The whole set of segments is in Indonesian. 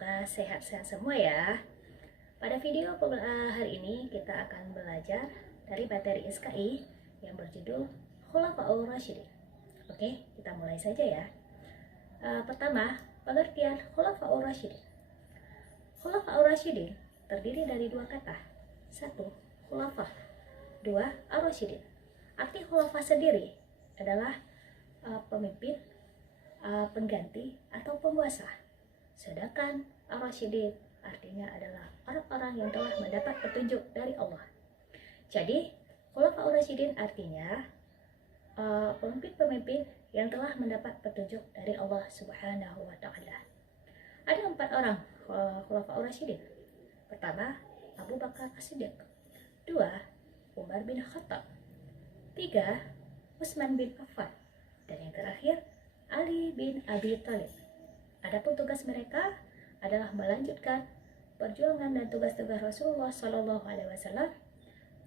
Semoga sehat-sehat semua ya. Pada video hari ini kita akan belajar dari materi SKI yang berjudul Khulafaur Rasyidin. Oke, kita mulai saja ya. Pertama, pengertian Khulafaur Rasyidin. Khulafaur Rasyidin terdiri dari dua kata. Satu, khulafah. Dua, ar-rasyidin. Arti khulafah sendiri adalah pemimpin, pengganti atau penguasa. Sedangkan ar-rasyidin artinya adalah orang-orang yang telah mendapat petunjuk dari Allah. Jadi, khulafaur rasyidin artinya pemimpin-pemimpin yang telah mendapat petunjuk dari Allah Subhanahu wa taala. Ada 4 orang khulafaur rasyidin. Pertama, Abu Bakar As-Siddiq. 2, Umar bin Khattab. 3, Utsman bin Affan. Dan yang terakhir, Ali bin Abi Thalib. Adapun tugas mereka adalah melanjutkan perjuangan dan tugas-tugas Rasulullah Shallallahu Alaihi Wasallam,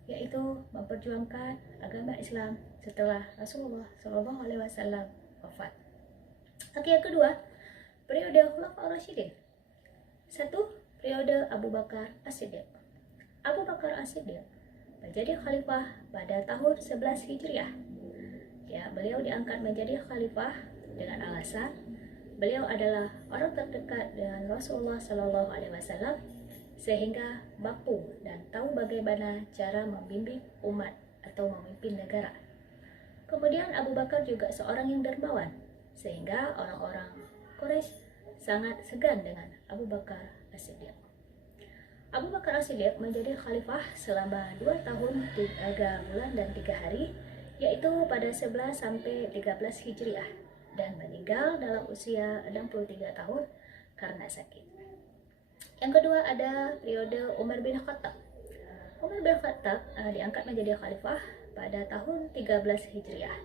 yaitu memperjuangkan agama Islam setelah Rasulullah Shallallahu Alaihi Wasallam wafat. Oke, yang kedua, periode Khulafaur Rasyidin. 1. Periode Abu Bakar As-Siddiq. Abu Bakar As-Siddiq menjadi khalifah pada tahun 11 Hijriah. Ya, beliau diangkat menjadi khalifah dengan alasan beliau adalah orang terdekat dengan Rasulullah Shallallahu Alaihi Wasallam, sehingga mampu dan tahu bagaimana cara membimbing umat atau memimpin negara. Kemudian Abu Bakar juga seorang yang dermawan, sehingga orang-orang Quraisy sangat segan dengan Abu Bakar As-Siddiq. Abu Bakar As-Siddiq menjadi khalifah selama 2 tahun 3 bulan dan 3 hari, yaitu pada 11 sampai 13 Hijriah, dan meninggal dalam usia 63 tahun karena sakit. Yang kedua ada periode Umar bin Khattab. Umar bin Khattab diangkat menjadi khalifah pada tahun 13 Hijriah.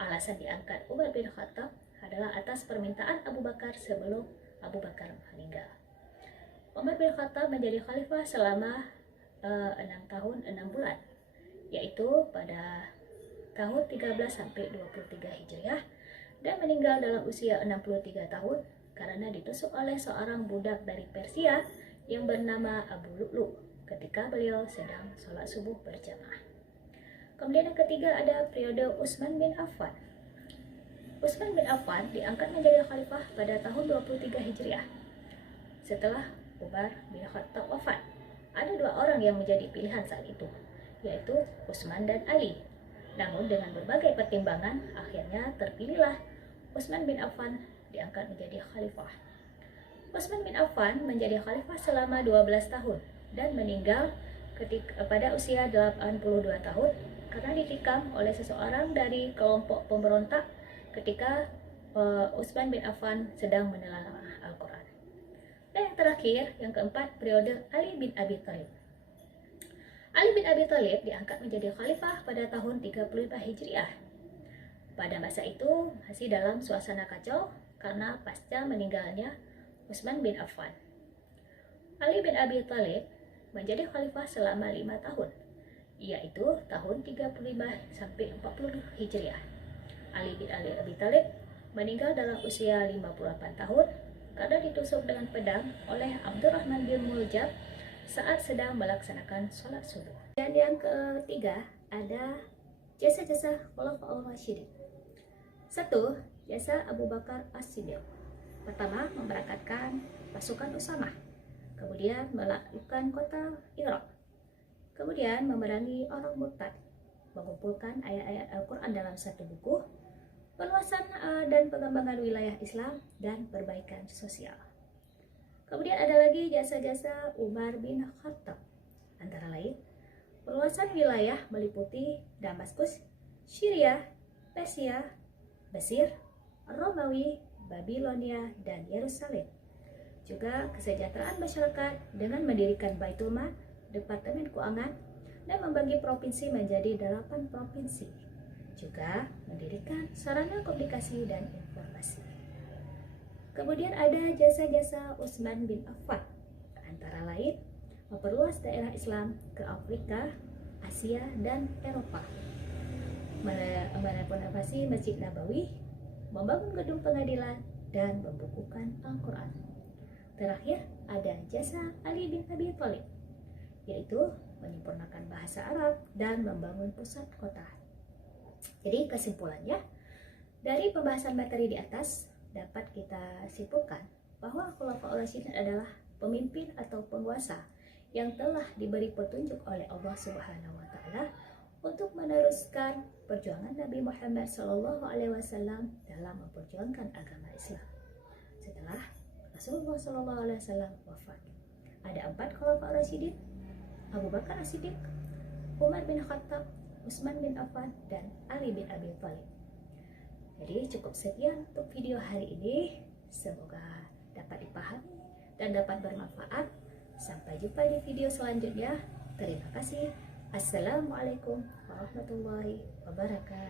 Alasan diangkat Umar bin Khattab adalah atas permintaan Abu Bakar sebelum Abu Bakar meninggal. Umar bin Khattab menjadi khalifah selama 6 tahun 6 bulan, yaitu pada tahun 13 sampai 23 Hijriah, dan meninggal dalam usia 63 tahun karena ditusuk oleh seorang budak dari Persia yang bernama Abu Lu'lu ketika beliau sedang sholat subuh berjamaah. Kemudian yang ketiga ada periode Utsman bin Affan. Utsman bin Affan diangkat menjadi khalifah pada tahun 23 Hijriah setelah Umar bin Khattab wafat. Ada 2 orang yang menjadi pilihan saat itu, yaitu Utsman dan Ali. Namun dengan berbagai pertimbangan akhirnya terpilihlah Utsman bin Affan diangkat menjadi khalifah. Utsman bin Affan menjadi khalifah selama 12 tahun dan meninggal pada usia 82 tahun karena ditikam oleh seseorang dari kelompok pemberontak ketika Utsman bin Affan sedang menelaah Al-Quran. Dan yang terakhir, yang keempat, periode Ali bin Abi Thalib. Ali bin Abi Thalib diangkat menjadi khalifah pada tahun 35 Hijriah. Pada masa itu masih dalam suasana kacau karena pasca meninggalnya Utsman bin Affan. Ali bin Abi Thalib menjadi khalifah selama 5 tahun, yaitu tahun 35 sampai 40 Hijriah. Ali bin Abi Thalib meninggal dalam usia 58 tahun karena ditusuk dengan pedang oleh Abdurrahman bin Muljam saat sedang melaksanakan sholat subuh. Dan yang ketiga ada jasa-jasa Khulafaur Rasyidin. 1. Jasa Abu Bakar As-Siddiq. Pertama, memberangkatkan pasukan Usamah, kemudian melakukan kota Irak, kemudian memerangi orang murtad, mengumpulkan ayat-ayat Al-Quran dalam satu buku, perluasan dan pengembangan wilayah Islam, dan perbaikan sosial. Kemudian ada lagi jasa-jasa Umar bin Khattab, antara lain perluasan wilayah meliputi Damaskus, Syria, Persia, Mesir, Romawi, Babilonia, dan Yerusalem. Juga kesejahteraan masyarakat dengan mendirikan Baitul Mal, Departemen Keuangan, dan membagi provinsi menjadi 8 provinsi. Juga mendirikan sarana komunikasi dan informasi. Kemudian ada jasa-jasa Utsman bin Affan, antara lain memperluas daerah Islam ke Afrika, Asia, dan Eropa, merenovasi Masjid Nabawi, membangun gedung pengadilan, dan membukukan Al-Quran. terakhir ada jasa Ali bin Abi Thalib, yaitu menyempurnakan bahasa Arab dan membangun pusat kota. Jadi kesimpulannya, dari pembahasan materi di atas dapat kita simpulkan bahwa Khulafaur Rasyidin adalah pemimpin atau penguasa yang telah diberi petunjuk oleh Allah Subhanahu wa taala untuk meneruskan perjuangan Nabi Muhammad SAW dalam memperjuangkan agama Islam. Setelah Rasulullah SAW wafat, ada 4 Khulafaur Rasyidin: Abu Bakar As-Siddiq, Umar bin Khattab, Utsman bin Affan, dan Ali bin Abi Thalib. Jadi cukup sekian untuk video hari ini. Semoga dapat dipahami dan dapat bermanfaat. Sampai jumpa di video selanjutnya. Terima kasih. Assalamualaikum warahmatullahi wabarakatuh.